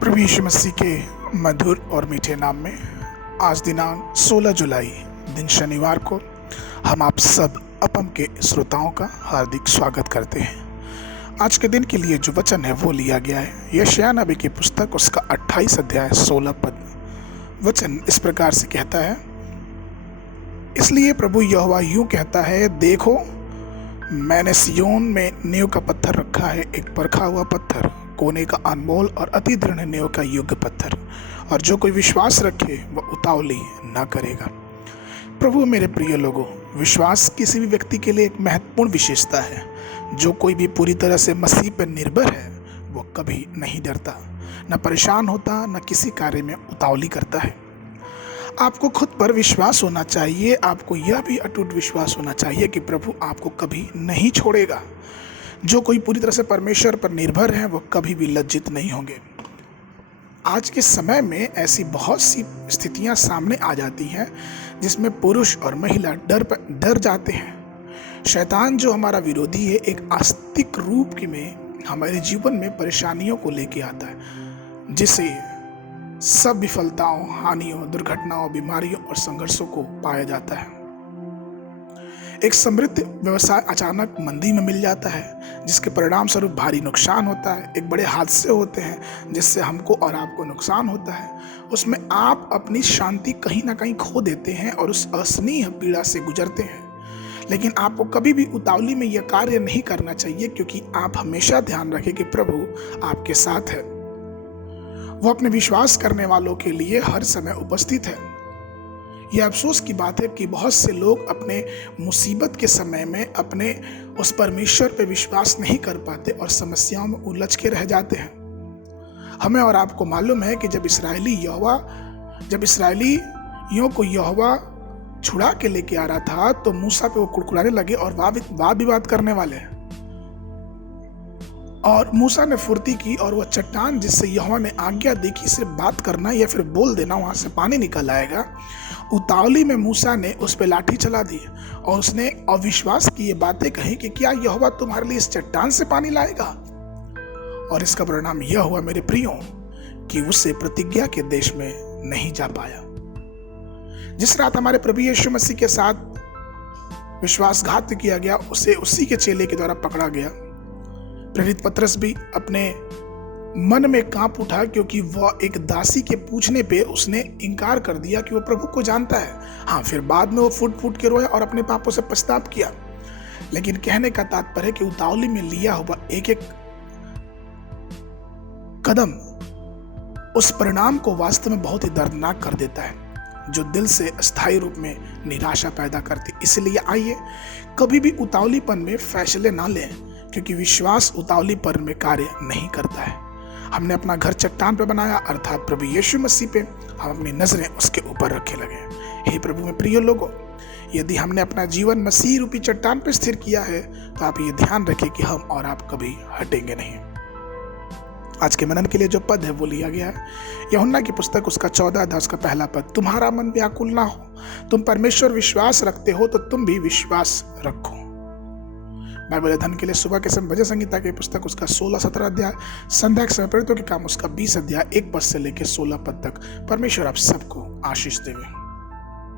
प्रभु यीशु मसीह के मधुर और मीठे नाम में आज दिनांक 16 जुलाई दिन शनिवार को हम आप सब अपम के श्रोताओं का हार्दिक स्वागत करते हैं। आज के दिन के लिए जो वचन है वो लिया गया है यशायाह नबी की पुस्तक उसका 28 अध्याय 16 पद। वचन इस प्रकार से कहता है, इसलिए प्रभु यहोवा यूं कहता है, देखो मैंने सिय्योन में नींव का पत्थर रखा है, एक परखा हुआ पत्थर, कोने का अनमोल और अति दृढ़ नींव का योग्य पत्थर, और जो कोई विश्वास रखे वह उतावली न करेगा। प्रभु मेरे प्रिय लोगों, विश्वास किसी भी व्यक्ति के लिए एक महत्वपूर्ण विशेषता है। जो कोई भी पूरी तरह से मसीह पर निर्भर है वो कभी नहीं डरता, न परेशान होता, न किसी कार्य में उतावली करता है। आपको खुद पर विश्वास होना चाहिए। आपको यह भी अटूट विश्वास होना चाहिए कि प्रभु आपको कभी नहीं छोड़ेगा। जो कोई पूरी तरह से परमेश्वर पर निर्भर है वो कभी भी लज्जित नहीं होंगे। आज के समय में ऐसी बहुत सी स्थितियां सामने आ जाती हैं जिसमें पुरुष और महिला डर जाते हैं। शैतान जो हमारा विरोधी है एक आस्तिक रूप में हमारे जीवन में परेशानियों को लेके आता है, जिसे सब विफलताओं, हानियों, दुर्घटनाओं, बीमारियों और संघर्षों को पाया जाता है। एक समृद्ध व्यवसाय अचानक मंदी में मिल जाता है, जिसके परिणाम स्वरूप भारी नुकसान होता है। एक बड़े हादसे होते हैं जिससे हमको और आपको नुकसान होता है। उसमें आप अपनी शांति कहीं ना कहीं खो देते हैं और उस असहनीय पीड़ा से गुजरते हैं। लेकिन आपको कभी भी उतावली में यह कार्य नहीं करना चाहिए, क्योंकि आप हमेशा ध्यान रखें कि प्रभु आपके साथ है। वो अपने विश्वास करने वालों के लिए हर समय उपस्थित है। यह अफसोस की बात है कि बहुत से लोग अपने मुसीबत के समय में अपने उस परमेश्वर पे विश्वास नहीं कर पाते और समस्याओं में उलझ के रह जाते हैं। हमें और आपको मालूम है कि जब इसराइलियों को यहोवा छुड़ा के लेके आ रहा था तो मूसा पे वो कुड़कुड़ाने लगे और वाद विवाद करने वाले। और मूसा ने फुर्ती की और वह चट्टान जिससे यहोवा ने आज्ञा दी कि सिर्फ बात करना या फिर बोल देना वहां से पानी निकल आएगा, उतावली में मूसा ने उस पे लाठी चला दी और उसने अविश्वास की ये बातें कही कि क्या यहोवा तुम्हारे लिए इस चट्टान से पानी लाएगा। और इसका परिणाम यह हुआ मेरे प्रियो कि उससे प्रतिज्ञा के देश में नहीं जा पाया। जिस रात हमारे प्रभु यीशु मसीह के साथ विश्वासघात किया गया, उसे उसी के चेले के द्वारा पकड़ा गया। प्रेरित पतरस भी अपने मन में कांप उठा, क्योंकि वह एक दासी के पूछने पे उसने इनकार कर दिया कि वो प्रभु को जानता है। हाँ, फिर बाद में वो फूट फूट के रोया और अपने पापों से पछतावा किया। लेकिन कहने का तात्पर्य है कि उतावली में लिया हुआ एक एक कदम उस परिणाम को वास्तव में बहुत ही दर्दनाक कर देता है, जो दिल से अस्थायी रूप में निराशा पैदा करती। इसलिए आइए कभी भी उतावलीपन में फैसले ना लें, क्योंकि विश्वास उतावलीपन में कार्य नहीं करता है। हमने अपना घर चट्टान पे बनाया, अर्थात प्रभु यीशु मसीह पे। हम अपनी नजरें उसके ऊपर रखे लगे। हे प्रभु में प्रिय लोगों, यदि हमने अपना जीवन मसीह रूपी चट्टान पे स्थिर किया है तो आप ये ध्यान रखें कि हम और आप कभी हटेंगे नहीं। आज के मनन के लिए जो पद है वो लिया गया है यूहन्ना की पुस्तक उसका 14 अध्याय उसका पहला पद। तुम्हारा मन व्याकुल ना हो, तुम परमेश्वर विश्वास रखते हो तो तुम भी विश्वास रखो। बाइबल अध्ययन के लिए सुबह के समय भजन संहिता की पुस्तक उसका 16-17 अध्याय, संध्या के समय प्रेरितों के काम उसका 20 अध्याय 1 पद से लेकर 16 पद तक। परमेश्वर आप सबको आशीष देवे।